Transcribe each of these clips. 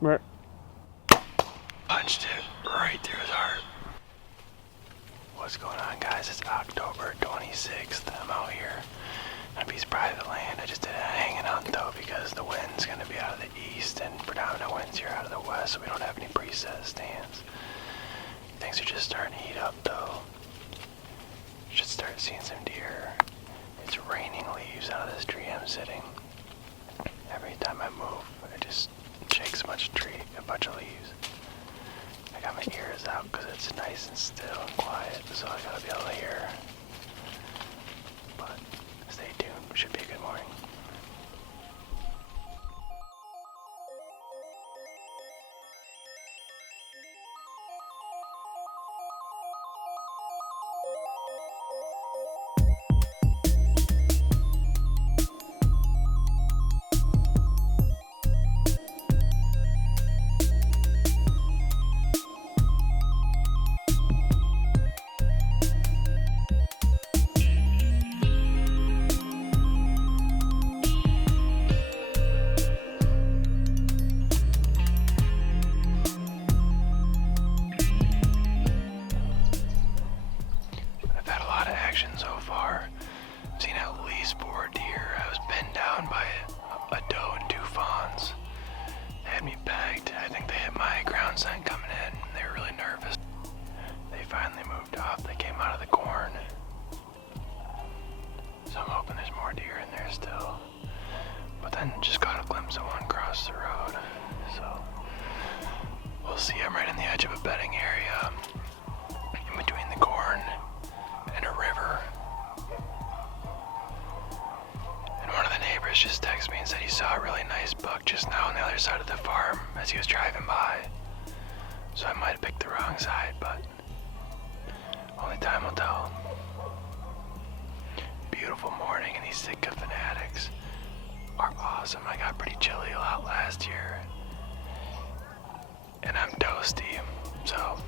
Punched it right through his heart. What's going on, guys? It's October 26th. I'm out here on a piece of private land. I just did a hanging out though because the wind's going to be out of the east and predominant winds here out of the west, so we don't have any preset stands. Things are just starting to heat up though. Should start seeing some deer. It's raining leaves out of this tree I'm sitting. Every time I move, it just shakes a bunch of leaves. I got my ears out because it's nice and still and quiet, so I gotta be able to hear. But stay tuned, should be a good morning. So far, I've seen at least 4 deer. I was pinned down by a doe and 2 fawns. They had me pegged. I think they hit my ground scent coming in. They were really nervous. They finally moved off. They came out of the corn. So I'm hoping there's more deer in there still. But then just caught a glimpse of one cross the road. So we'll see. I'm right in the edge of a bedding area in between the corn and a river. And one of the neighbors just texted me and said he saw a really nice buck just now on the other side of the farm as he was driving by. So I might have picked the wrong side, but only time will tell. Beautiful morning, and these Sitka fanatics are awesome. I got pretty chilly a lot last year, and I'm toasty, so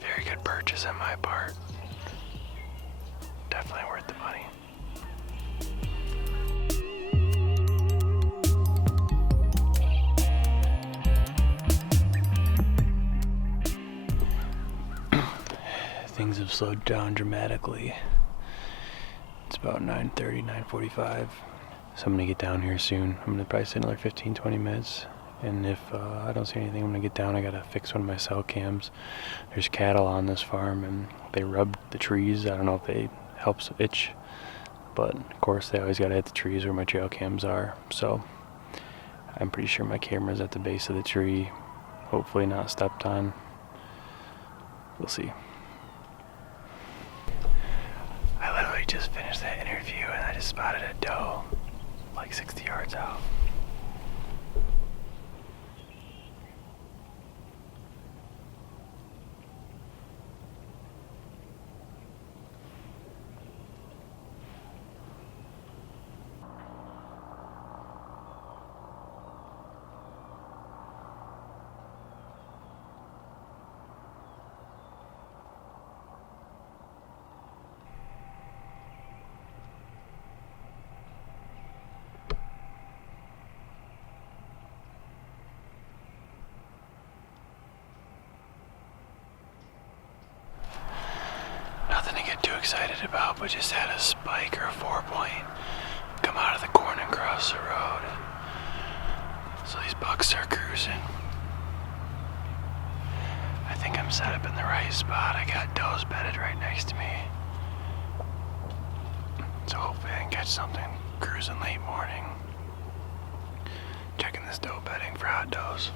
very good purchase on my part. Definitely worth the money. Things have slowed down dramatically. It's about 9:30, 9:45. So I'm gonna get down here soon. I'm gonna probably sit another 15-20 minutes. And if I don't see anything, I'm gonna get down. I gotta fix one of my cell cams. There's cattle on this farm and they rubbed the trees. I don't know if it helps itch, but of course they always gotta hit the trees where my trail cams are. So I'm pretty sure my camera's at the base of the tree. Hopefully not stepped on. We'll see. I literally just finished that interview and I just spotted a doe like 60 yards out. Excited about, but just had a spike or a 4-point come out of the corn and cross the road. So these bucks are cruising. I think I'm set up in the right spot. I got does bedded right next to me. So hopefully I can catch something cruising late morning. Checking this doe bedding for hot does.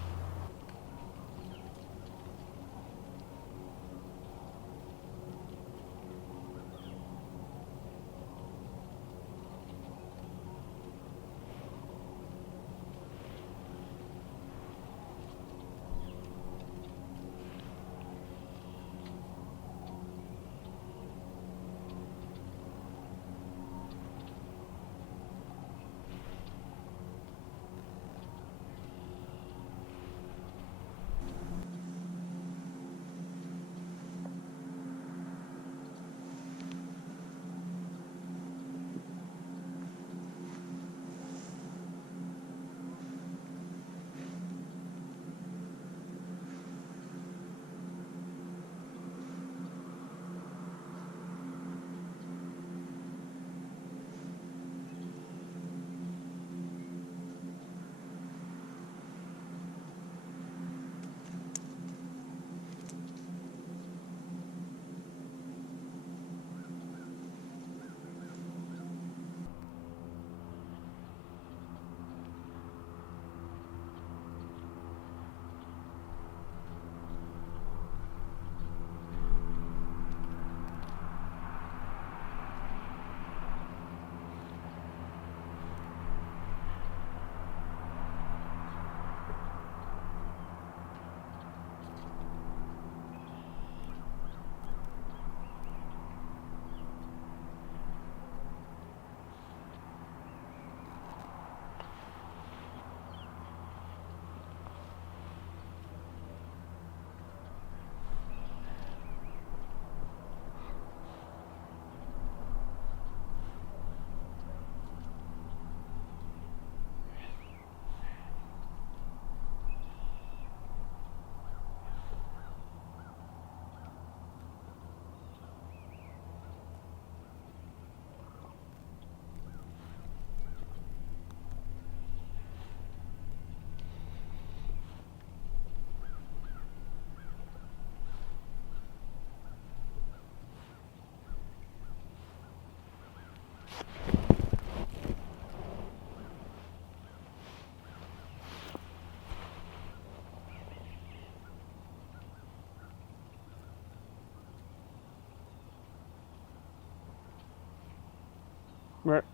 Right.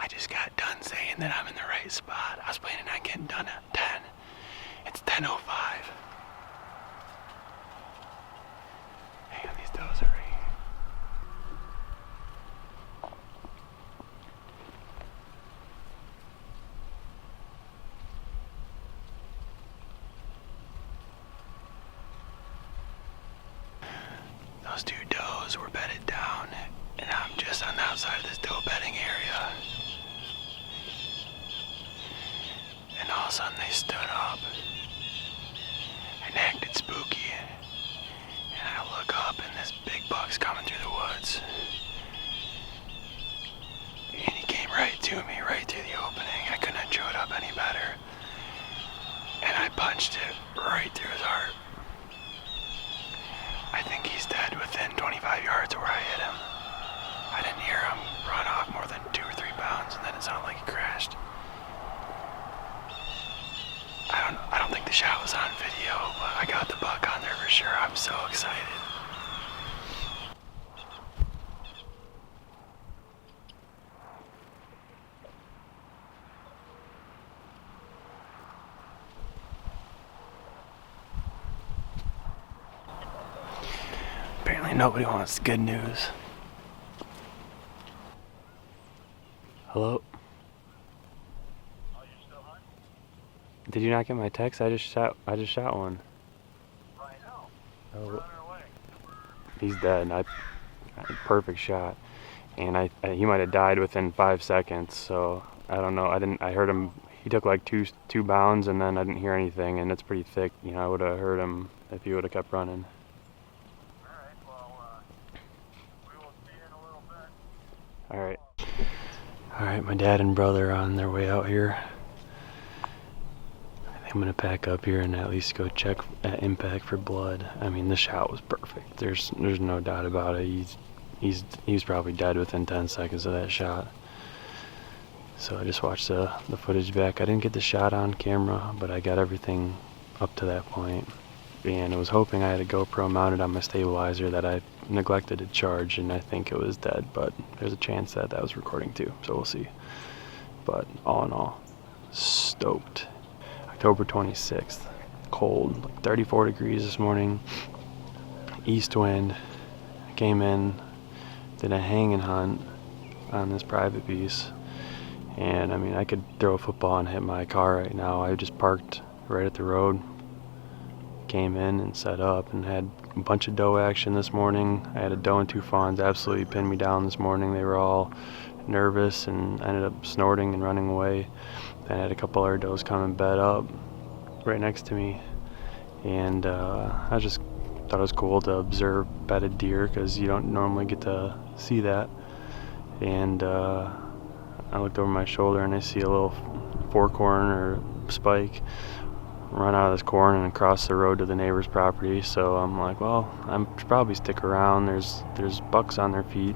I just got done saying that I'm in the right spot. I was planning on getting done at 10. It's 10:05. Hang on, these does are right here. Those two does were bedded down, and I'm just on the outside of this doe bedding area. And all of a sudden they stood up and acted spooky. And I look up and this big buck's coming through the woods. And he came right to me, right through the opening. I couldn't have chewed up any better. And I punched it right through his heart. I think he's dead within 25 yards of where I hit him. I didn't hear him run off more than 2 or 3 pounds, and then it sounded like he crashed. I don't think the shot was on video, but I got the buck on there for sure. I'm so excited. Apparently nobody wants good news. Hello? Oh, you're still hunting? Did you not get my text? I just shot one. Right now. Oh, We're on our way. he's dead. Perfect shot. And he might have died within 5 seconds, so I don't know. I heard him. He took like two bounds, and then I didn't hear anything, and it's pretty thick. You know, I would have heard him if he would have kept running. All right, well, we will see you in a little bit. All right. All right, my dad and brother are on their way out here. I think I'm gonna pack up here and at least go check at impact for blood. I mean, the shot was perfect. There's no doubt about it. He's probably dead within 10 seconds of that shot. So I just watched the footage back. I didn't get the shot on camera, but I got everything up to that point. And I was hoping I had a GoPro mounted on my stabilizer that I neglected to charge, and I think it was dead, but there's a chance that was recording too, so we'll see. But all in all, stoked. October 26th, cold, like 34 degrees this morning, east wind. I came in, did a hanging hunt on this private piece, and I mean, I could throw a football and hit my car right now. I just parked right at the road, came in and set up, and had a bunch of doe action this morning. I had a doe and 2 fawns absolutely pin me down this morning. They were all nervous and ended up snorting and running away. Then I had a couple other does come and bed up right next to me, and I just thought it was cool to observe bedded deer because you don't normally get to see that. And I looked over my shoulder and I see a little fork horn or spike run out of this corn and across the road to the neighbor's property. So I'm like, well, I'm probably stick around. There's bucks on their feet.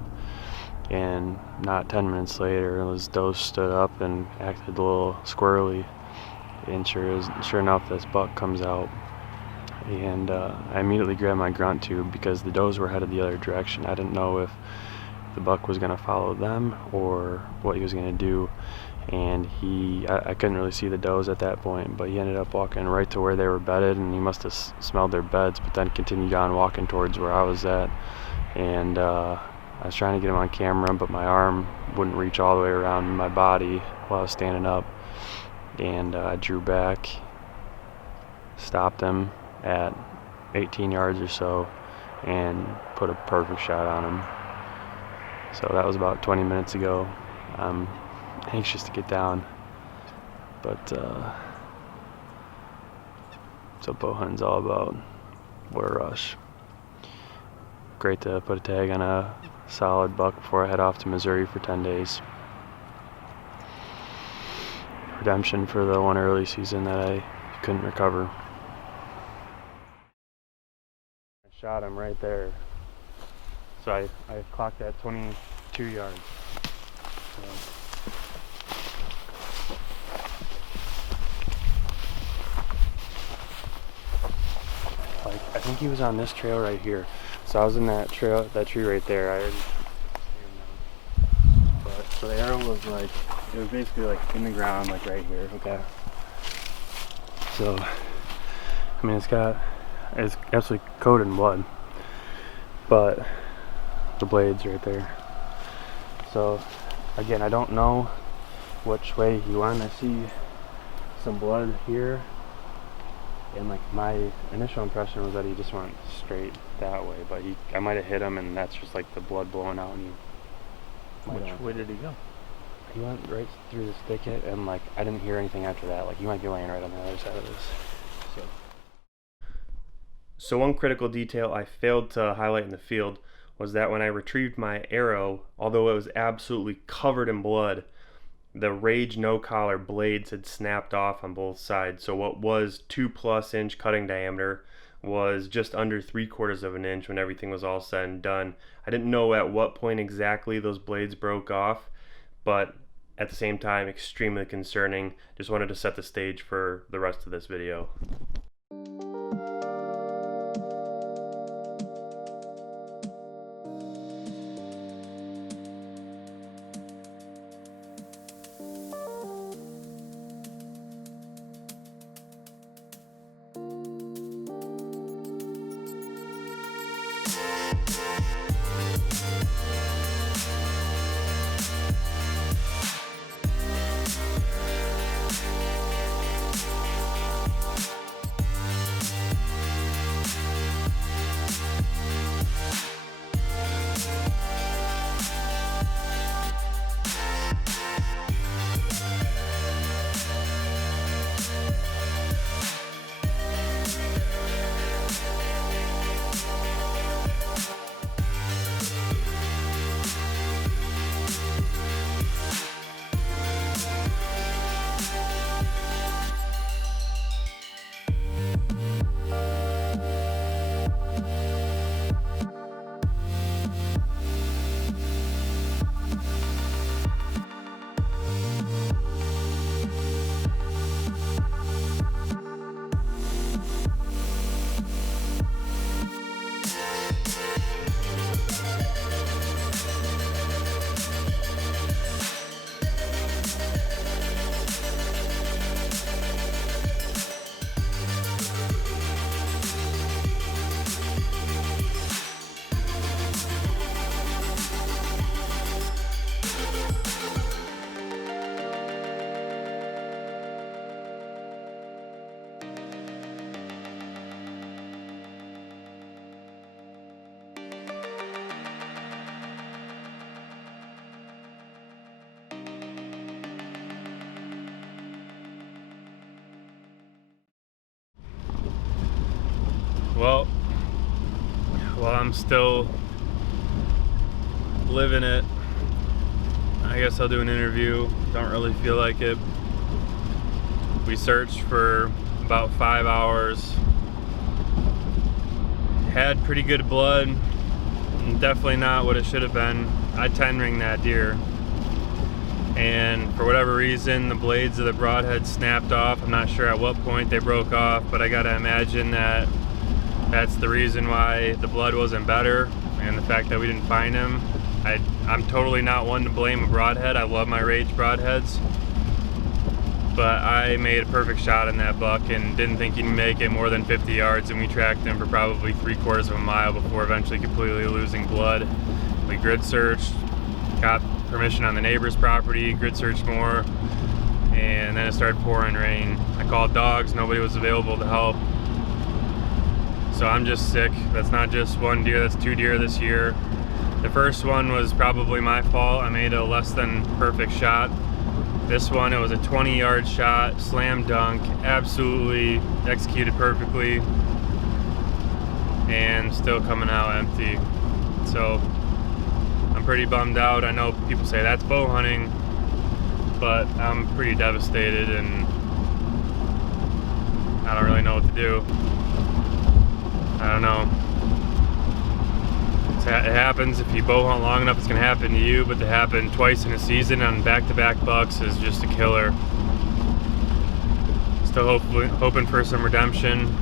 And not 10 minutes later, those does stood up and acted a little squirrely. And sure enough, this buck comes out. And I immediately grabbed my grunt tube because the does were headed the other direction. I didn't know if the buck was going to follow them or what he was going to do. And I couldn't really see the does at that point, but he ended up walking right to where they were bedded, and he must have smelled their beds, but then continued on walking towards where I was at. And I was trying to get him on camera, but my arm wouldn't reach all the way around my body while I was standing up. And I drew back, stopped him at 18 yards or so, and put a perfect shot on him. So that was about 20 minutes ago. I'm anxious to get down, but that's what bow hunting's all about. What a rush. Great to put a tag on a solid buck before I head off to Missouri for 10 days. Redemption for the one early season that I couldn't recover. I shot him right there. So I clocked at 22 yards. So. Like, I think he was on this trail right here. So I was in that tree right there. I already but so the arrow was like, it was basically like in the ground, like right here. Okay. So I mean, it's absolutely coated in blood, but the blade's right there. So again, I don't know which way he went. I see some blood here, and like my initial impression was that he just went straight that way, but I might have hit him and that's just like the blood blowing out. And which way did he go? He went right through this thicket, and like I didn't hear anything after that. Like he might be laying right on the other side of this. So one critical detail I failed to highlight in the field was that when I retrieved my arrow, although it was absolutely covered in blood, the Rage no collar blades had snapped off on both sides. So what was 2+ inch cutting diameter was just under 3/4 of an inch when everything was all said and done. I didn't know at what point exactly those blades broke off, but at the same time, extremely concerning. Just wanted to set the stage for the rest of this video. Well, while I'm still living it, I guess I'll do an interview. Don't really feel like it. We searched for about 5 hours. Had pretty good blood. Definitely not what it should have been. I 10-ring that deer, and for whatever reason the blades of the broadhead snapped off. I'm not sure at what point they broke off, but I gotta imagine that that's the reason why the blood wasn't better, and the fact that we didn't find him. I'm totally not one to blame a broadhead. I love my Rage broadheads, but I made a perfect shot in that buck and didn't think he'd make it more than 50 yards, and we tracked him for probably 3/4 of a mile before eventually completely losing blood. We grid searched, got permission on the neighbor's property, grid searched more, and then it started pouring rain. I called dogs, nobody was available to help. So I'm just sick. That's not just one deer, that's 2 deer this year. The first one was probably my fault. I made a less than perfect shot. This one, it was a 20-yard shot, slam dunk, absolutely executed perfectly, and still coming out empty. So I'm pretty bummed out. I know people say that's bow hunting, but I'm pretty devastated and I don't really know what to do. I don't know. It happens. If you bow hunt long enough, it's going to happen to you, but to happen twice in a season on back-to-back bucks is just a killer. Still hoping for some redemption.